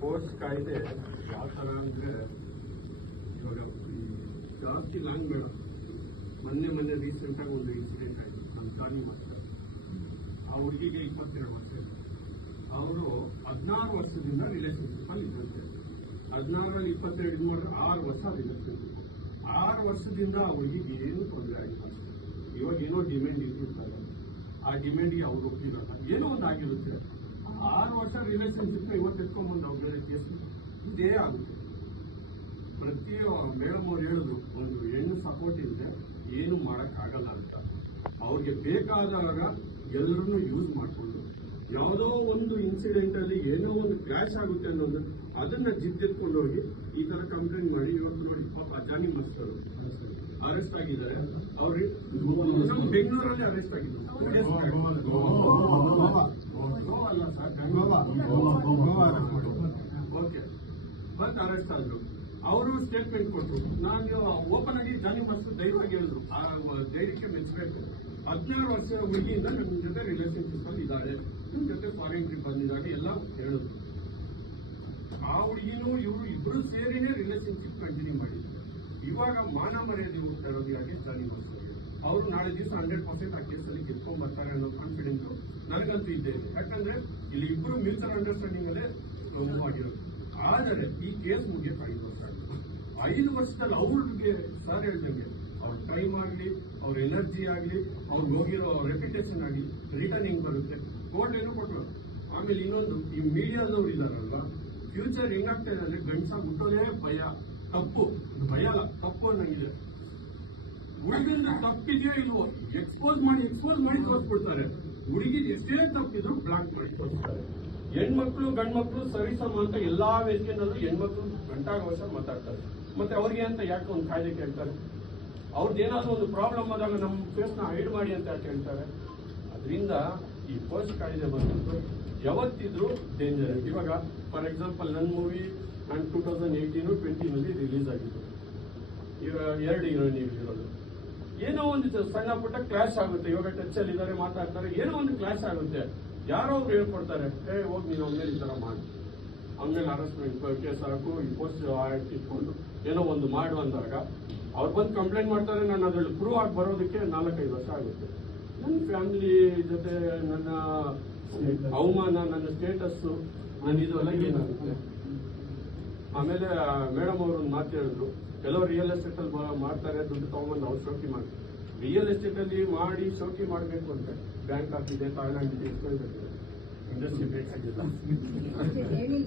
Post ಕಾಯ್ದೆ ಯಾವ ಥರ ಅಂದರೆ ಇವಾಗ ಜಾಸ್ತಿ ಲಾಂಗ್ ಬೇಡ. ಮೊನ್ನೆ ರೀಸೆಂಟಾಗಿ ಒಂದು ಇನ್ಸಿಡೆಂಟ್ ಆಯಿತು. ನಮ್ಮ ತಾನಿ ಮಾಡ್ತಾರೆ, ಆ ಹುಡುಗಿಗೆ 22 ವರ್ಷ ಇದೆ. ಅವರು 16 ವರ್ಷದಿಂದ ರಿಲೇಷನ್ಶಿಪ್ಪಲ್ಲಿ ಇದ್ದಂತೆ. 16ರಲ್ಲಿ 22 ಇದು ಮಾಡಿದ್ರೆ 6 ವರ್ಷ ರಿಲೇಷನ್ಶಿಪ್. 6 ವರ್ಷದಿಂದ ಆ ಹುಡುಗಿಗೆ ಏನೂ ತೊಂದರೆ ಆಗಿಲ್ಲ. ಇವಾಗ ಏನೋ ಡಿಮ್ಯಾಂಡ್ ಇಟ್ಟಿರ್ತಾರೆ, ಆ ಡಿಮ್ಯಾಂಡ್ಗೆ ಅವ್ರು ಒಪ್ಪಿರಲ್ಲ, ಏನೋ ಒಂದು ಆಗಿರುತ್ತೆ. 6 ವರ್ಷ ರಿಲೇಷನ್ಶಿಪ್ನ ಇವತ್ತು ಎತ್ಕೊಂಡ್ಬಂದು ಅವ್ರ ಮೇಲೆ ಕೇಸ್ ಇದೇ ಆಗುತ್ತೆ. ಪ್ರತಿ ಮೇಡಮ್ ಅವ್ರು ಹೇಳಿದ್ರು, ಒಂದು ಹೆಣ್ಣು ಸಪೋರ್ಟ್ ಇದ್ರೆ ಏನು ಮಾಡೋಕ್ಕಾಗಲ್ಲ ಅಂತ. ಅವ್ರಿಗೆ ಬೇಕಾದಾಗ ಎಲ್ಲರನ್ನೂ ಯೂಸ್ ಮಾಡಿಕೊಂಡು ಯಾವುದೋ ಒಂದು ಇನ್ಸಿಡೆಂಟ್ ಅಲ್ಲಿ ಏನೋ ಒಂದು ಕ್ಲಾಶ್ ಆಗುತ್ತೆ ಅನ್ನೋದು ಅದನ್ನ ಜಿದ್ದೆತ್ಕೊಂಡು ಹೋಗಿ ಈ ತರ ಕಂಪ್ಲೇಂಟ್ ಮಾಡಿ ಇವತ್ತು ನೋಡಿ ಪಾಪ ಜಾನಿ ಮಸ್ತರು ಅರೆಸ್ಟ್ ಆಗಿದ್ದಾರೆ. ಅವ್ರಿಗೆ ನಮ್ಮ ಬೆಂಗಳೂರಲ್ಲಿ ಅರೆಸ್ಟ್ ಆಗಿದ್ದಾರೆ. ಓಕೆ, ಮತ್ತೆ ಅರೆಸ್ಟ್ ಆದ್ರು. ಅವರು ಸ್ಟೇಟ್ಮೆಂಟ್ ಕೊಟ್ಟರು. ನಾನು ಓಪನ್ ಆಗಿ ಜಾನಿ ಮಸ್ತ್ ಧೈರ್ಯವಾಗಿ ಹೇಳಿದ್ರು, ಆ ಧೈರ್ಯಕ್ಕೆ ಮೆಚ್ಚಬೇಕು. 16 ವರ್ಷ ಹುಡುಗಿಯಿಂದ ನನ್ನ ಜೊತೆ ರಿಲೇಷನ್ಶಿಪ್ ಅಲ್ಲಿ ಇದ್ದಾರೆ, ನಿಮ್ಮ ಜೊತೆ ಫಾರಿನ್ ಟ್ರಿಪ್ ಬಂದಿದ್ದಾರೆ ಎಲ್ಲ ಹೇಳಿದ್ರು. ಆ ಹುಡುಗಿನೂ ಇವರು ಇಬ್ರು ಸೇರಿನೇ ರಿಲೇಷನ್ಶಿಪ್ ಕಂಟಿನ್ಯೂ ಮಾಡಿದ್ರು. ಇವಾಗ ಮಾನ ಮರ್ಯಾದೆ ಹೋಗ್ತಾ ಇರೋದು ಯಾಕೆ ಜಾನಿ ಮಸ್ತ್ ಅವರು ನಾಳೆ ದಿವಸ 100% ಆ ಕೇಸಲ್ಲಿ ಗೆದ್ಕೊಂಡ್ ಬರ್ತಾರೆ ಅನ್ನೋ ಕಾನ್ಫಿಡೆನ್ಸ್ ನನಗಂತೂ ಇದೆ. ಯಾಕಂದ್ರೆ ಇಲ್ಲಿ ಇಬ್ರು ಮ್ಯೂಚುವಲ್ ಅಂಡರ್ಸ್ಟ್ಯಾಂಡಿಂಗ್ ಅಲ್ಲೇ ಮೂವ್ ಆಗಿರೋದು. ಆದರೆ ಈ ಕೇಸ್ ಮುಗಿಯಕ್ಕೆ 5 ವರ್ಷ ಆಗಿದೆ. 5 ವರ್ಷದಲ್ಲಿ ಅವ್ರಿಗೆ ಸರ್ ಹೇಳ್ದಂಗೆ ಅವ್ರ ಟೈಮ್ ಆಗಲಿ, ಅವ್ರ ಎನರ್ಜಿ ಆಗಲಿ, ಅವ್ರಿಗೆ ಹೋಗಿರೋ ರೆಪ್ಯುಟೇಷನ್ ಆಗಲಿ ರಿಟರ್ನ್ ಹೆಂಗ್ ಬರುತ್ತೆ. ಕೋರ್ಟ್ ಏನೋ ಕೊಟ್ಟರು. ಆಮೇಲೆ ಇನ್ನೊಂದು, ಈ ಮೀಡಿಯಾದವ್ರು ಇದ್ದಾರಲ್ವಾ, ಫ್ಯೂಚರ್ ಹೆಂಗಾಗ್ತಾ ಇದೆ ಅಂದ್ರೆ ಗಂಡಸ ಮುಟ್ಟೋದೇ ಭಯ, ತಪ್ಪು, ಭಯ ಅಲ್ಲ ತಪ್ಪು ಅನ್ನಂಗಿದೆ. ಹುಡುಗಿಂದ ತಪ್ಪಿದೆಯೋ ಇಲ್ವೋ ಎಕ್ಸ್ಪೋಸ್ ಮಾಡಿ ತೋರಿಸ್ಬಿಡ್ತಾರೆ. ಹುಡುಗಿ ಎಷ್ಟೇ ತಪ್ಪಿದ್ರು ಬ್ಲಾಕ್ ಮಾಡಿ ತೋರಿಸ್ತಾರೆ. ಹೆಣ್ಮಕ್ಳು ಗಂಡ್ಮಕ್ಳು ಸರಿಸಮ ಅಂತ ಎಲ್ಲಾ ವೇದಿಕೆನಲ್ಲೂ ಹೆಣ್ಮಕ್ಳು ಗಂಟಾಗೋಶ ಮಾತಾಡ್ತಾರೆ. ಮತ್ತೆ ಅವ್ರಿಗೆ ಅಂತ ಯಾಕೆ ಒಂದು ಕಾಯ್ದೆ ಕೇಳ್ತಾರೆ? ಅವ್ರದ್ದು ಏನಾದ್ರು ಒಂದು ಪ್ರಾಬ್ಲಮ್ ಆದಾಗ ನಮ್ಮ ಫೇಸ್ನ ಹೈಡ್ ಮಾಡಿ ಅಂತ ಯಾಕೆ ಹೇಳ್ತಾರೆ? ಅದರಿಂದ ಈ ಪೋಸ್ಟ್ ಕಾಯ್ದೆ ಬಂದ್ಬಿಟ್ಟು ಯಾವತ್ತಿದ್ರು ಡೇಂಜರ್. ಇವಾಗ ಫಾರ್ ಎಕ್ಸಾಂಪಲ್ ನನ್ನ ಮೂವಿ ನಾನು 2018-20 ರಿಲೀಸ್ ಆಗಿದ್ದು. ಈಗ 2 ಹೀರೋಯಿನ್ ಇರೋದು. ಏನೋ ಒಂದು ಸಣ್ಣ ಪುಟ್ಟ ಕ್ಲಾಶ್ ಆಗುತ್ತೆ. ಇವಾಗ ಟಚ್ ಅಲ್ಲಿ ಇದ್ದಾರೆ, ಮಾತಾಡ್ತಾರೆ, ಏನೋ ಒಂದು ಕ್ಲಾಶ್ ಆಗುತ್ತೆ. ಯಾರೋ ಅವ್ರು ಹೇಳ್ಕೊಡ್ತಾರೆ, ಹೋಗಿ ನೀನು ಅವ್ನ ಮೇಲೆ ಈ ತರ ಮಾಡಿ, ಆಮೇಲೆ ಅರೆಸ್ಟ್ಮೆಂಟ್ ಕೇಸ್ ಹಾಕು, ಈ ಪೋಸ್ಟ್ ಇಟ್ಕೊಂಡು ಏನೋ ಒಂದು ಮಾಡು ಅಂದಾಗ ಅವ್ರು ಬಂದು ಕಂಪ್ಲೇಂಟ್ ಮಾಡ್ತಾರೆ. ನಾನು ಅದ್ರಲ್ಲಿ ಪ್ರೂವ್ ಆಗಿ ಬರೋದಕ್ಕೆ 4-5 ವರ್ಷ ಆಗುತ್ತೆ. ನನ್ನ ಫ್ಯಾಮಿಲಿ ಜೊತೆ ನನ್ನ ಅವಮಾನ, ನನ್ನ ಸ್ಟೇಟಸ್ಸು, ನನ್ನ ಇದೆಲ್ಲ ಏನಾಗುತ್ತೆ. ಆಮೇಲೆ ಮೇಡಮ್ ಅವರು ಒಂದು ಮಾತು ಹೇಳಿದ್ರು, ಕೆಲವರು ರಿಯಲ್ ಎಸ್ಟೇಟ್ ಅಲ್ಲಿ ಮಾಡ್ತಾರೆ, ದುಡ್ಡು ತಗೊಂಬಂದು ಅವ್ರು ಶೋಕಿ ಮಾಡ್ತಾರೆ. ರಿಯಲ್ ಎಸ್ಟೇಟ್ ಅಲ್ಲಿ ಮಾಡಿ ಶೋಕಿ ಮಾಡಬೇಕು ಅಂದ್ರೆ ಬ್ಯಾಂಕ್ ಹಾಕಿದೆ, ತಾಯ್ಲ್ಯಾಂಡ್ ಇದೆ, ಇಂಡಸ್ಟ್ರಿ ಬೇಕಾಗಿಲ್ಲ.